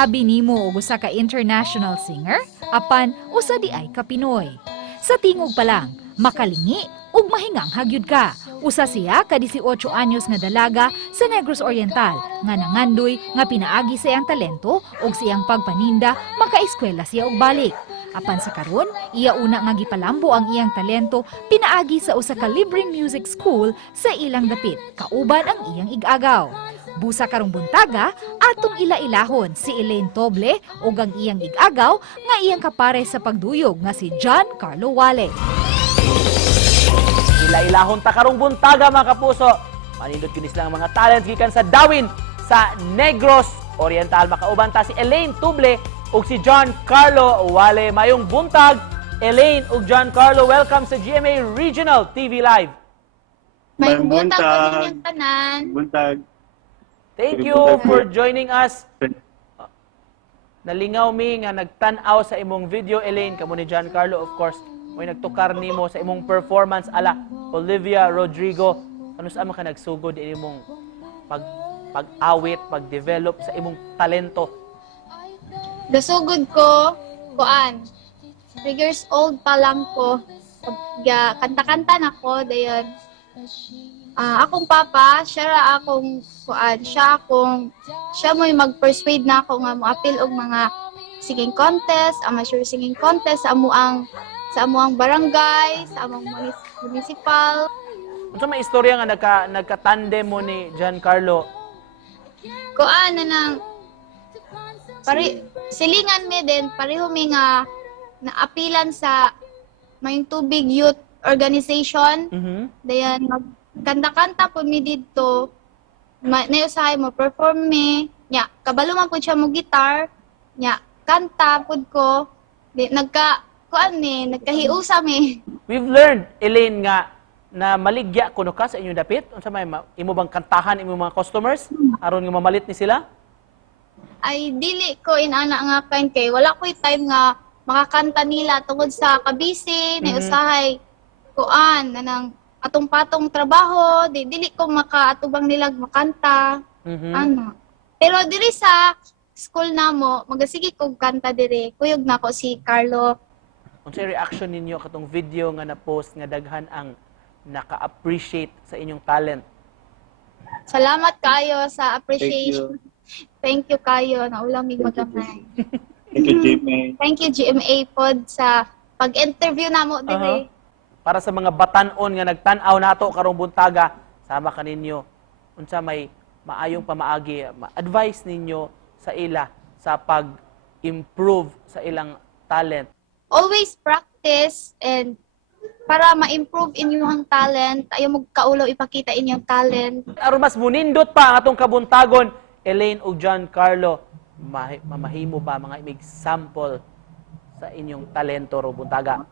Abi nimo og usa ka international singer, apan usa di ay ka Pinoy. Sa tingog pa lang, makalingi ug mahingang hagyud ka. Usa siya ka 18 anyos nga dalaga sa Negros Oriental nga nangandoy nga pinaagi sa iyang talento ug siyang pagpaninda makaeskwela siya og balik. Apan sa karon, iya una nga gipalambo ang iyang talento pinaagi sa usa ka libreng music school sa ilang dapit, kauban ang iyang ig-agaw. Busa karong buntaga, atong ila-ilahon si Elaine Toble ug ang iyang ig-agaw nga iyang kapare sa pagduyog nga si John Carlo Wale. Ila-ilahon ta karong buntaga mga kapuso. Manindot kinis lang ang mga talents gikan sa Dawin sa Negros Oriental. Makauban ta si Elaine Toble ug si John Carlo Wale. Mayong buntag, Elaine ug John Carlo, welcome sa GMA Regional TV Live. May Mayong buntag buntag. po ninyong tanan. Buntag. Thank Mayong you buntag, for sir. joining us. Nalingaw mi nga nagtan-aw sa imong video, Elaine, kamo ni John Carlo, of course. May nagtukar nimo sa imong performance ala Olivia Rodrigo. Ano sa ka nagsugod din imong pag-awit, pag-develop sa imong talento? Gasugod ko, kuan. 3 years old pa lang ko. Kanta-kanta na ko, dayon. Akong papa, siya akong kuan, siya mo mag-persuade na ako nga mo-appeal og mga singing contest, amateur singing contest sa amuang barangay, sa among municipal. Unsa may istorya nga nagka-tandem mo ni John Carlo? Kuan na nang silingan mi din pareho mi nga naapilan sa mayong tubig youth organization. Dayan magkanta-kanta po mi didto. Nayusahay mo perform mi. Nya kabalo man pud siya mo guitar. Nya kanta pud ko. Di nagkahiusa mi. We've learned, Elaine, nga na maligya kuno ka sa inyong dapit. Unsa may imo bang kantahan imong mga customers aron nga mamalit ni sila? Ay dili ko inana nga kain kay wala ko'y time nga makakanta nila tungod sa kabisi, nayusahay kuan nanang atong patong trabaho, dili ko makaatubang nila makanta. Ano. Pero diri sa school namo, magasige kog kanta diri. Kuyog nako si Carlo. Unsa reaction ninyo katong video nga na-post nga daghan ang naka-appreciate sa inyong talent? Salamat kayo sa Thank appreciation. you. Thank you kayo na ulang mig magamay. Thank you, Jimmy. Thank you GMA pod sa pag-interview namo diri. Para sa mga batan-on nga nagtan-aw nato karong buntaga, sama ka ninyo. Unsa may maayong pamaagi, advice ninyo sa ila sa pag-improve sa ilang talent? Always practice and para ma-improve inyong talent, ayaw mo kaulo ipakita inyong talent. Aron mas munindot pa ang atong kabuntagon, Elaine ug John Carlo, mamahimo ba mga imig sample sa inyong talento ro buntaga?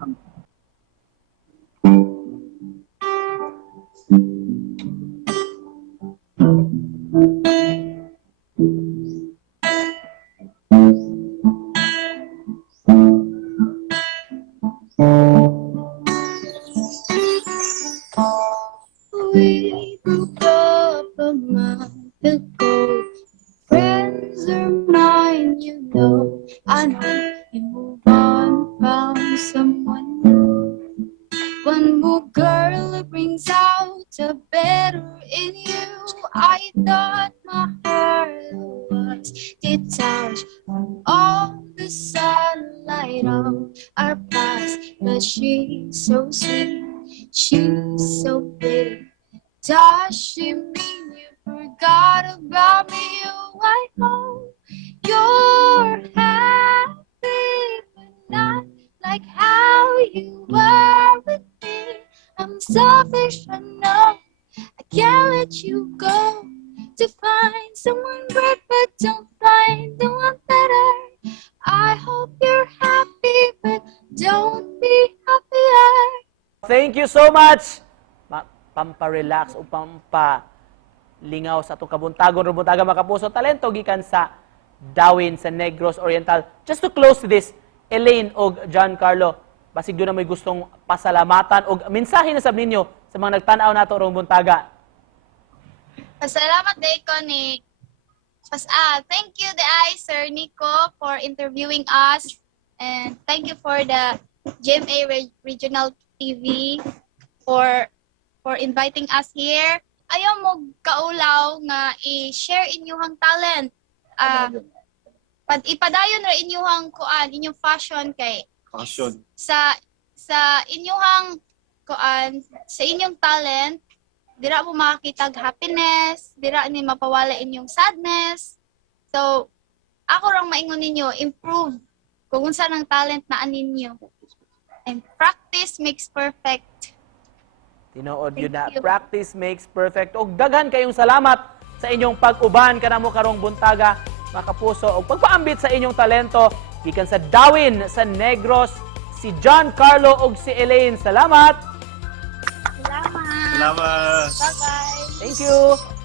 We broke up a month ago. Friends are mine, you know. I know you move on, found someone new. One more girl that brings out the better in you. I thought my heart was detached from all the sunlight of our past, but she's so sweet, she's so pretty. Does she mean you forgot about me? Oh, I hope you're happy, but not like how you were with me. I'm selfish, I know. I can't let you go to find someone great, but don't find the one better. I hope you're happy, but don't be happier. Thank you so much! Pampa-relax o pampa-lingaw sa itong kabuntagon ro buntaga mga kapuso. Talento gikan sa Dawin sa Negros Oriental. Just to close this, Elaine o John Carlo, basig doon na may gustong pasalamatan o mensahe na sab ninyo sa mga nagtanaw nato rong buntaga. Pasalamat day ko ni Thank you, Sir Nico, for interviewing us. And thank you for the GMA Regional TV for inviting us here. Ayaw mo kaulaw nga i-share inyong talent. Ipadayon ra inyong inyong fashion kay Passion. sa inyong sa inyong talent dira mo makakita happiness, dira ni mapawala inyong sadness. So ako rang maingon ninyo, improve kung unsa nang talent na ninyo. And practice makes perfect. Tinuod yun na, Thank you. practice makes perfect. Og daghan kayong salamat sa inyong pag-uban kanamo karong buntaga, mga kapuso, og pagpaambit sa inyong talento gikan sa Dawin sa Negros, si John Carlo og si Elaine. Salamat. Salamat. Salamat. Bye-bye. Thank you.